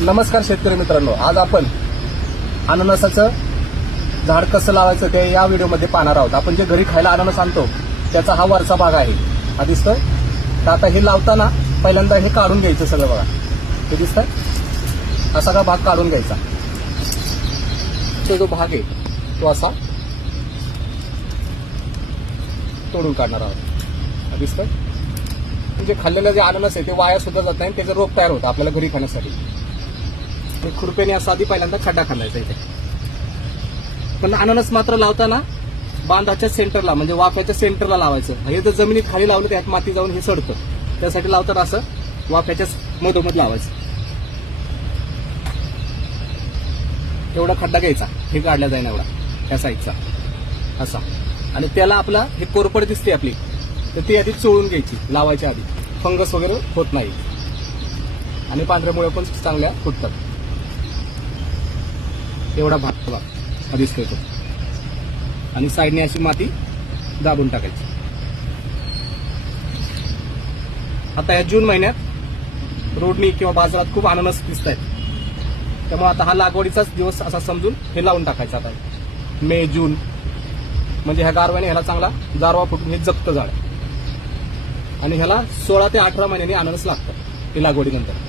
नमस्कार शेतकरी मित्रांनो, आज आपण अननसाचं झाड कसं लावायचं ते या व्हिडिओमध्ये पाहणार आहोत. आपण जे घरी खायला अननस आणतो त्याचा हा वरचा भाग आहे, हा दिसतोय. तर आता हे लावताना पहिल्यांदा हे काढून घ्यायचं सगळं. बघा हे दिसतंय, हा सगळा भाग काढून घ्यायचा. तो जो भाग आहे तो असा तोडून काढणार आहोत. हा दिसतंय. म्हणजे खाल्लेलं जे अननस आहे ते वाया सुद्धा जात नाही, त्याचं रोप तयार होतं आपल्याला घरी खाण्यासाठी. खुरप्याने असा आधी पहिल्यांदा खड्डा खांदायचा इथे. पण अननस मात्र लावताना बांधाच्या सेंटरला म्हणजे वाफ्याच्या सेंटरला लावायचं. हे जर जमिनीत खाली लावलं त्यात माती जाऊन हे सडतं, त्यासाठी लावताना असं वाफ्याच्या मधोमध लावायचं. एवढा खड्डा घ्यायचा, हे काढला जाईल एवढा त्या साईडचा असा. आणि त्याला आपला हे कोरपड दिसते आपली, तर ती आधी चोळून घ्यायची लावायच्या आधी. फंगस वगैरे होत नाही आणि पांढऱ्या मुळे पण चांगल्या फुटतात. एवढा भाग हा दिसतोय तो. आणि साईडने अशी माती दाबून टाकायची. आता या जून महिन्यात रोडनी किंवा बाजारात खूप अननस दिसत आहेत, त्यामुळे आता हा लागवडीचाच दिवस असा समजून हे लावून टाकायचं. आता मे जून म्हणजे ह्या गारव्याने ह्याला चांगला गारवा फुटून हे जगतं झाड. आणि ह्याला 16 ते 18 महिन्यांनी अननस लागतं हे लागवडीनंतर.